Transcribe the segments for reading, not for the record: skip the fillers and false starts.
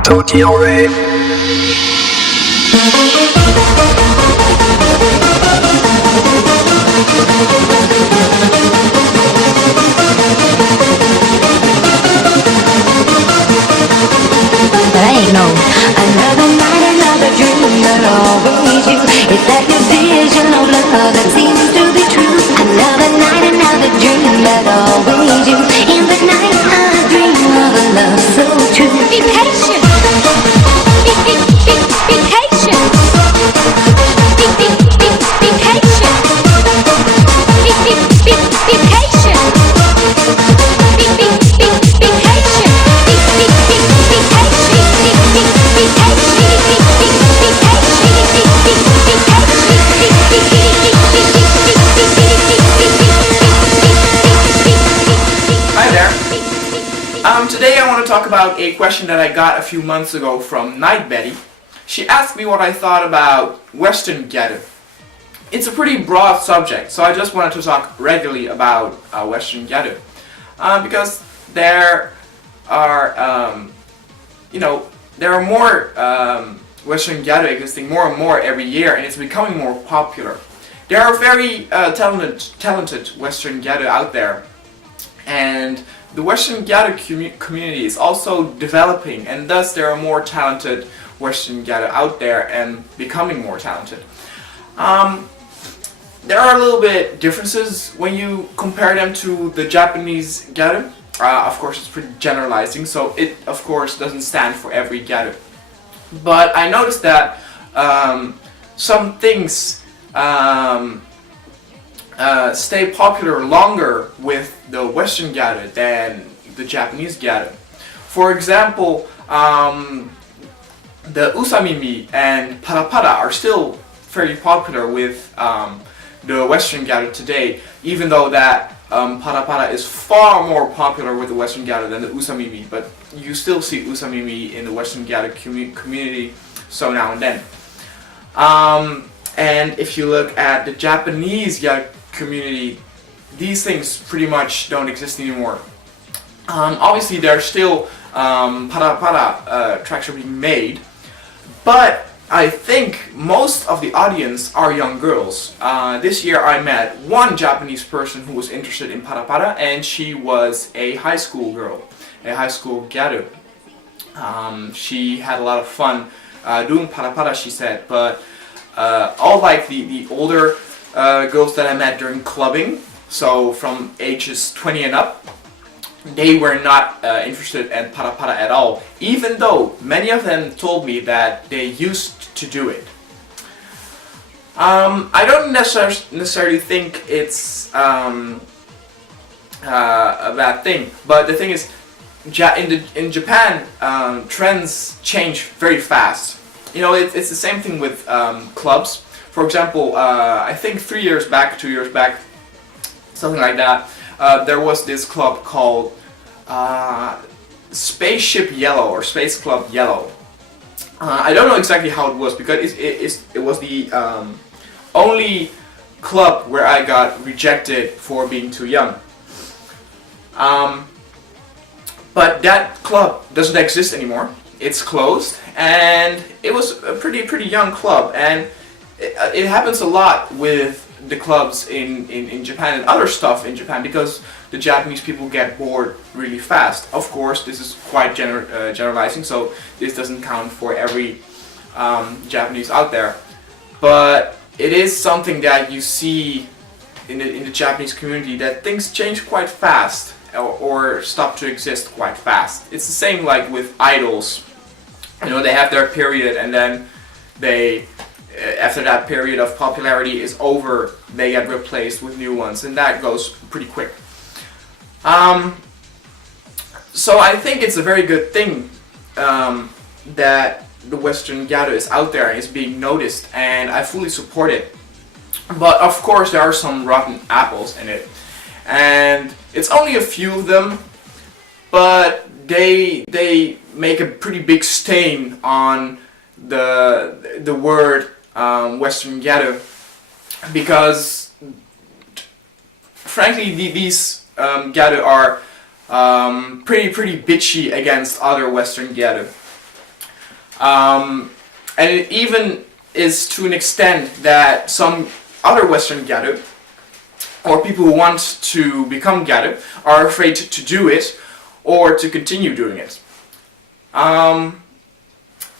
But I ain't no another night, another dream, but always you. It's like a vision of love that seems to be true. Another night, another dream, but always you. In the night I dream of a love so true. Be patient. Be patient. Be patient. Be patient. Hi there. Today I want to talk about a question that I got a few months ago from Night Betty. She asked me what I thought about Western Gyaru. It's a pretty broad subject, so I just wanted to talk regularly about Western Gyaru. Because there are, there are more Western Gyaru existing more and more every year, and it's becoming more popular. There are very talented Western Gyaru out there, and the Western Gyaru community is also developing, and thus there are more talented Western Gyaru out there and becoming more talented. There are a little bit differences when you compare them to the Japanese Gyaru. Of course, it's pretty generalizing, so it of course doesn't stand for every Gyaru. But I noticed that some things stay popular longer with the Western Gyaru than the Japanese Gyaru. For example, the usamimi and para are still very popular with the Western Gyaru today, even though that para is far more popular with the Western Gyaru than the usamimi, but you still see usamimi in the Western Gyaru community so now and then. And if you look at the Japanese Gyaru community, these things pretty much don't exist anymore. Obviously there are still para tracks are being made, but I think most of the audience are young girls. This year I met one Japanese person who was interested in para, and she was a high school girl, a high school Gyaru. She had a lot of fun doing para, she said, but all like the older girls that I met during clubbing, so from ages 20 and up, they were not interested in para at all, even though many of them told me that they used to do it. I don't necessarily think it's a bad thing, but the thing is, in Japan, trends change very fast. You know, it's the same thing with clubs. For example, I think 3 years back, 2 years back, something like that, there was this club called Spaceship Yellow or Space Club Yellow. I don't know exactly how it was, because it was the only club where I got rejected for being too young. But that club doesn't exist anymore. It's closed, and it was a pretty young club, and it happens a lot with the clubs in Japan and other stuff in Japan, because the Japanese people get bored really fast. Of course, this is quite generalizing, so this doesn't count for every Japanese out there, but it is something that you see in the Japanese community, that things change quite fast or stop to exist quite fast. It's the same like with idols. You know, they have their period, and then they, after that period of popularity is over, they get replaced with new ones, and that goes pretty quick. So I think it's a very good thing that the Western Gyaru is out there and is being noticed, and I fully support it. But of course there are some rotten apples in it, and it's only a few of them, but they make a pretty big stain on the word Western Gyaru, because frankly these Gyaru are pretty bitchy against other Western Gyaru. And it even is to an extent that some other Western Gyaru, or people who want to become Gyaru, are afraid to do it or to continue doing it.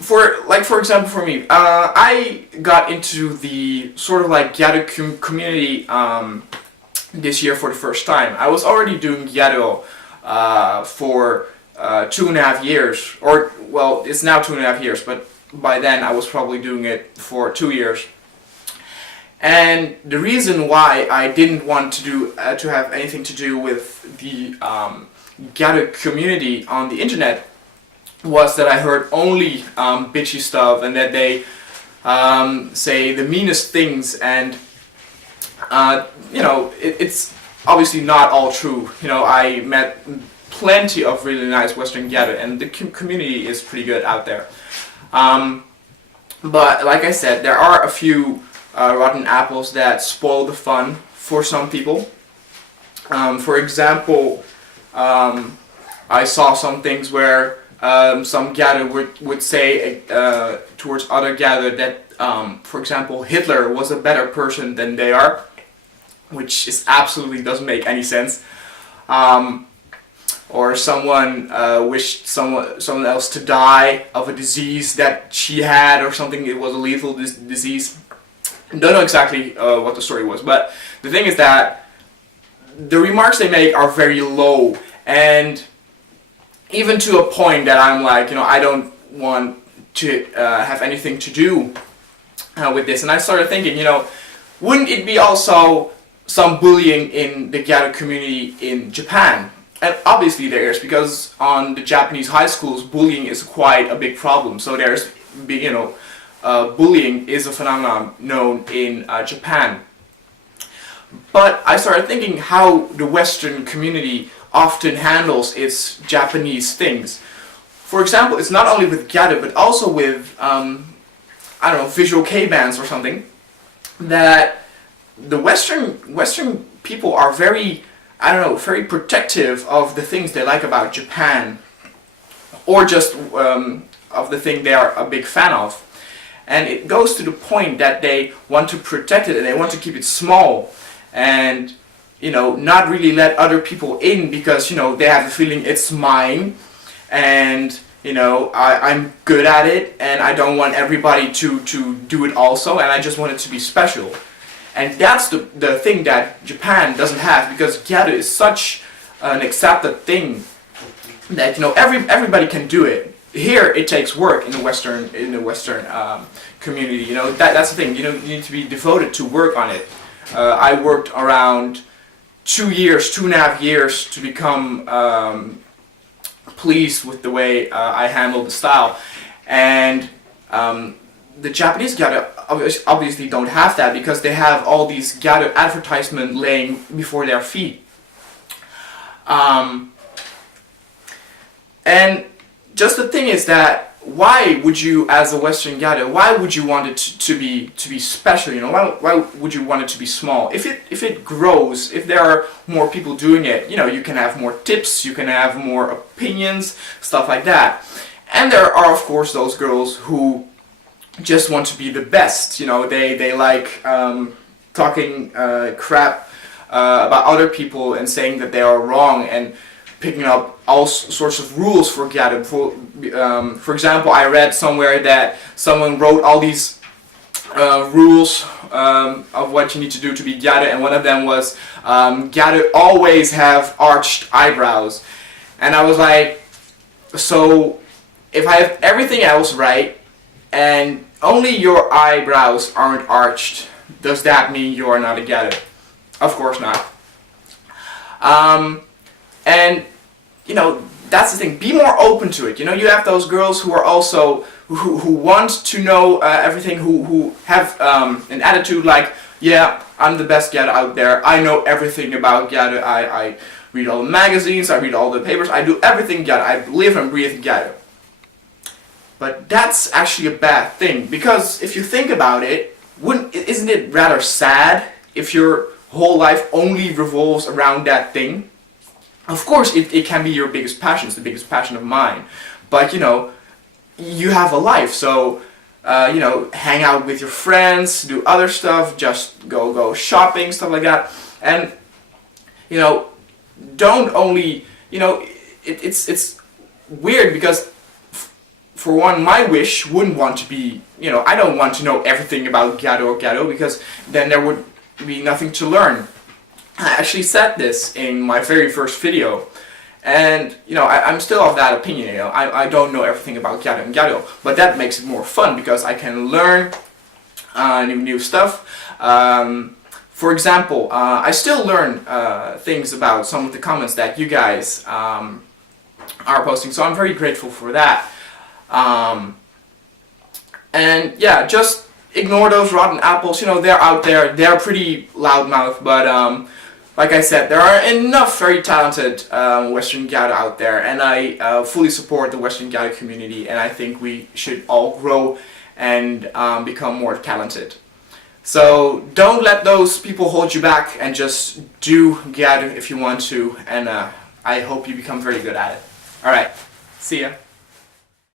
For example, for me, I got into the sort of like Gyaru community this year for the first time. I was already doing Gyaru for 2.5 years, or well, it's now 2.5 years, but by then I was probably doing it for 2 years. And the reason why I didn't want to have anything to do with the Gyaru community on the internet was that I heard only bitchy stuff, and that they say the meanest things, and it's obviously not all true. I met plenty of really nice Western Gyaru, and the community is pretty good out there. But like I said, there are a few rotten apples that spoil the fun for some people. For example, I saw some things where some Gyaru would say towards other Gyaru that, for example, Hitler was a better person than they are, which is absolutely doesn't make any sense. Or someone wished someone else to die of a disease that she had or something. It was a lethal disease. I don't know exactly what the story was, but the thing is that the remarks they make are very low, and even to a point that I'm like, I don't want to have anything to do with this. And I started thinking, wouldn't it be also some bullying in the Gyaru community in Japan? And obviously there is, because on the Japanese high schools, bullying is quite a big problem. So there's, bullying is a phenomenon known in Japan. But I started thinking how the Western community often handles its Japanese things. For example, it's not only with Gyaru, but also with, visual K bands or something, that the Western people are very, very protective of the things they like about Japan, or just of the thing they are a big fan of. And it goes to the point that they want to protect it, and they want to keep it small, and not really let other people in, because they have the feeling it's mine, and I'm good at it, and I don't want everybody to do it also, and I just want it to be special. And that's the thing that Japan doesn't have, because Gyaru is such an accepted thing that everybody can do it. Here it takes work in the Western community. That's the thing. You need to be devoted to work on it. I worked around 2.5 years to become pleased with the way I handled the style, and the Japanese Gyaru obviously don't have that, because they have all these Gyaru advertisements laying before their feet. And just the thing is that, why would you, as a Western Gyaru, why would you want it to be special? Why would you want it to be small? If it grows, if there are more people doing it, you can have more tips, you can have more opinions, stuff like that. And there are, of course, those girls who just want to be the best. They like talking crap about other people and saying that they are wrong, and picking up all sorts of rules for Gyaru. For example, I read somewhere that someone wrote all these rules of what you need to do to be Gyaru, and one of them was Gyaru always have arched eyebrows. And I was like, so if I have everything else right, and only your eyebrows aren't arched, does that mean you are not a Gyaru? Of course not. And that's the thing. Be more open to it. You have those girls who are also who want to know everything, who have an attitude like, yeah, I'm the best Gyaru out there. I know everything about Gyaru. I read all the magazines. I read all the papers. I do everything Gyaru. I live and breathe Gyaru. But that's actually a bad thing, because if you think about it, isn't it rather sad if your whole life only revolves around that thing? Of course, it can be your biggest passion. It's the biggest passion of mine. But, you have a life, so you know, hang out with your friends, do other stuff, just go shopping, stuff like that. And you know, don't only, you know, it's weird because for one, my wish wouldn't want to be, you know, I don't want to know everything about Gyaru because then there would be nothing to learn. I actually said this in my very first video, and you know, I'm still of that opinion. You know, I don't know everything about Gyaru and Gyaru, but that makes it more fun because I can learn new stuff. For example, I still learn things about some of the comments that you guys are posting, so I'm very grateful for that. And yeah, just ignore those rotten apples. You know, they're out there. They're pretty loudmouth, but like I said, there are enough very talented Western Gyaru out there, and I fully support the Western Gyaru community, and I think we should all grow and become more talented. So don't let those people hold you back, and just do Gyaru if you want to, and I hope you become very good at it. Alright, see ya.